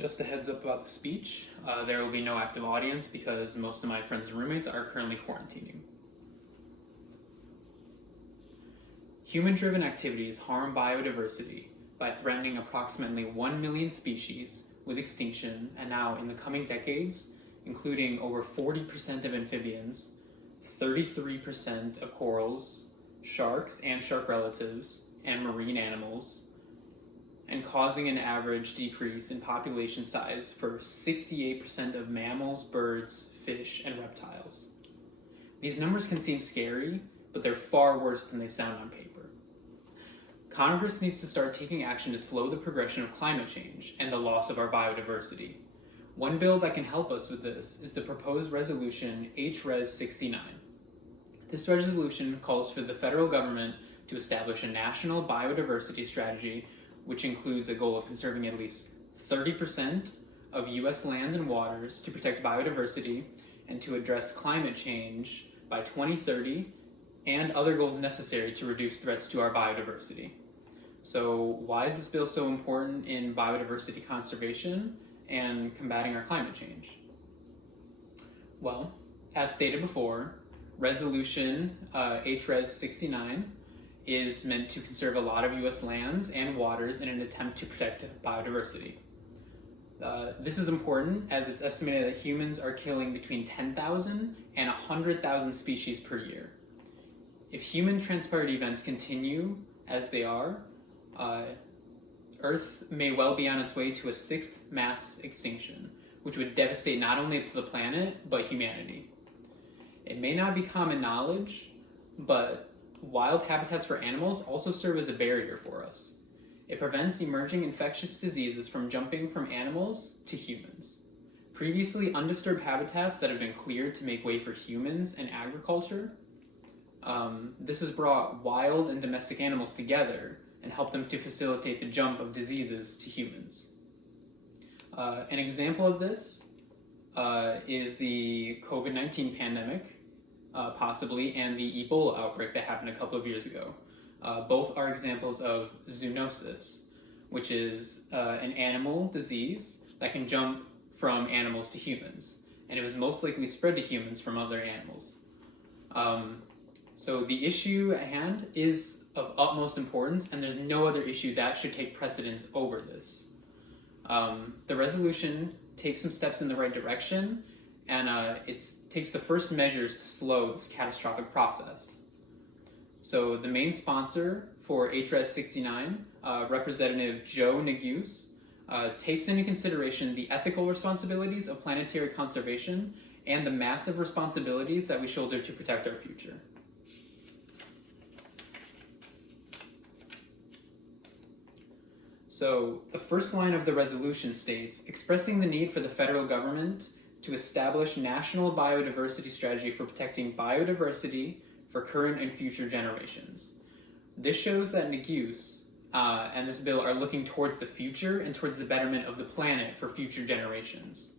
Just a heads up about the speech. There will be no active audience because most of my friends and roommates are currently quarantining. Human-driven activities harm biodiversity by threatening approximately 1 million species with extinction, and now in the coming decades, including over 40% of amphibians, 33% of corals, sharks and shark relatives, and marine animals, and causing an average decrease in population size for 68% of mammals, birds, fish, and reptiles. These numbers can seem scary, but they're far worse than they sound on paper. Congress needs to start taking action to slow the progression of climate change and the loss of our biodiversity. One bill that can help us with this is the proposed resolution HRES 69. This resolution calls for the federal government to establish a national biodiversity strategy, which includes a goal of conserving at least 30% of US lands and waters to protect biodiversity and to address climate change by 2030 and other goals necessary to reduce threats to our biodiversity. So why is this bill so important in biodiversity conservation and combating our climate change? Well, as stated before, Resolution HRES 69 is meant to conserve a lot of US lands and waters in an attempt to protect biodiversity. This is important as it's estimated that humans are killing between 10,000 and 100,000 species per year. If human transpired events continue as they are, Earth may well be on its way to a sixth mass extinction, which would devastate not only the planet, but humanity. It may not be common knowledge, but wild habitats for animals also serve as a barrier for us. It prevents emerging infectious diseases from jumping from animals to humans. Previously undisturbed habitats that have been cleared to make way for humans and agriculture, this has brought wild and domestic animals together and helped them to facilitate the jump of diseases to humans. An example of this is the COVID-19 pandemic, possibly, and the Ebola outbreak that happened a couple of years ago. Both are examples of zoonosis, which is an animal disease that can jump from animals to humans, and it was most likely spread to humans from other animals. So the issue at hand is of utmost importance, and there's no other issue that should take precedence over this. The resolution takes some steps in the right direction, and it takes the first measures to slow this catastrophic process. So the main sponsor for HRES 69, Representative Joe Neguse, takes into consideration the ethical responsibilities of planetary conservation and the massive responsibilities that we shoulder to protect our future. So the first line of the resolution states, expressing the need for the federal government to establish national biodiversity strategy for protecting biodiversity for current and future generations. This shows that Neguse and this bill are looking towards the future and towards the betterment of the planet for future generations.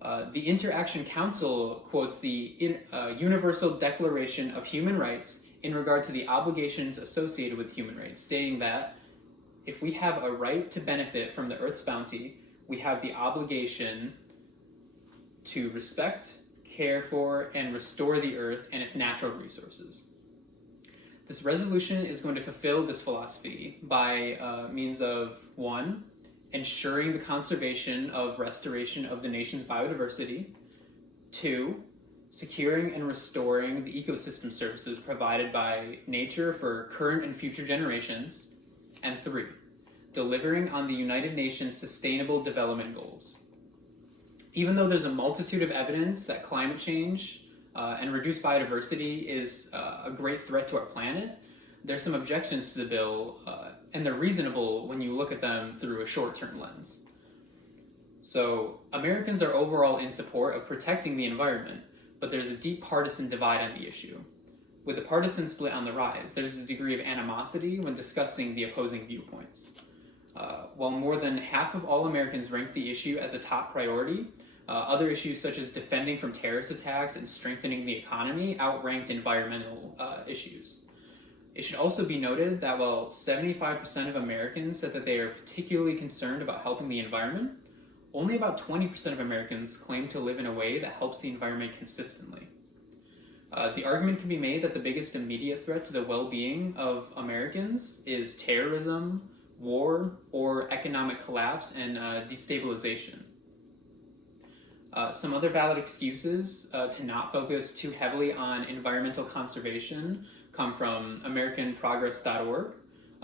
The Interaction Council quotes the Universal Declaration of Human Rights in regard to the obligations associated with human rights, stating that if we have a right to benefit from the Earth's bounty, we have the obligation to respect, care for, and restore the Earth and its natural resources. This resolution is going to fulfill this philosophy by means of, one, ensuring the conservation of restoration of the nation's biodiversity, two, securing and restoring the ecosystem services provided by nature for current and future generations, and three, delivering on the United Nations Sustainable Development Goals. Even though there's a multitude of evidence that climate change and reduced biodiversity is a great threat to our planet, there's some objections to the bill, and they're reasonable when you look at them through a short-term lens. So Americans are overall in support of protecting the environment, but there's a deep partisan divide on the issue. With the partisan split on the rise, there's a degree of animosity when discussing the opposing viewpoints. While more than half of all Americans rank the issue as a top priority, other issues such as defending from terrorist attacks and strengthening the economy outranked environmental issues. It should also be noted that while 75% of Americans said that they are particularly concerned about helping the environment, only about 20% of Americans claim to live in a way that helps the environment consistently. The argument can be made that the biggest immediate threat to the well-being of Americans is terrorism, war, or economic collapse and destabilization. Some other valid excuses to not focus too heavily on environmental conservation come from AmericanProgress.org,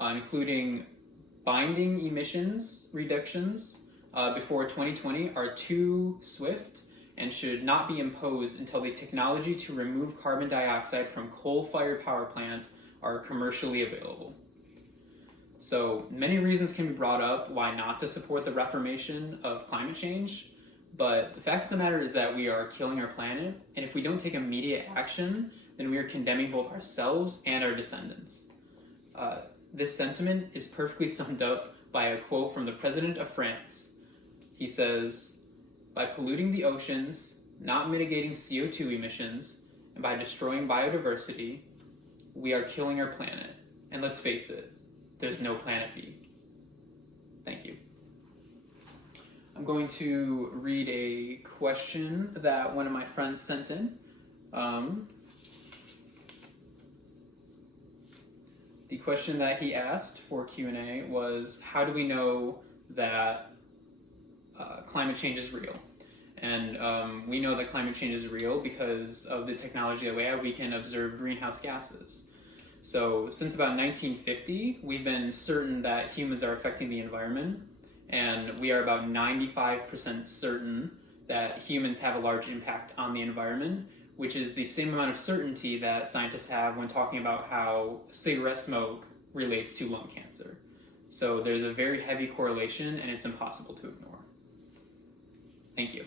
including binding emissions reductions before 2020 are too swift and should not be imposed until the technology to remove carbon dioxide from coal-fired power plant are commercially available. So many reasons can be brought up why not to support the reformation of climate change, but the fact of the matter is that we are killing our planet, and if we don't take immediate action, then we are condemning both ourselves and our descendants. This sentiment is perfectly summed up by a quote from the President of France. He says, "By polluting the oceans, not mitigating CO2 emissions, and by destroying biodiversity, we are killing our planet. And let's face it, there's no planet B." Thank you. I'm going to read a question that one of my friends sent in. The question that he asked for Q&A was, how do we know that climate change is real? And we know that climate change is real because of the technology that we have. We can observe greenhouse gases. So since about 1950, we've been certain that humans are affecting the environment, and we are about 95% certain that humans have a large impact on the environment, which is the same amount of certainty that scientists have when talking about how cigarette smoke relates to lung cancer. So there's a very heavy correlation, and it's impossible to ignore. Thank you.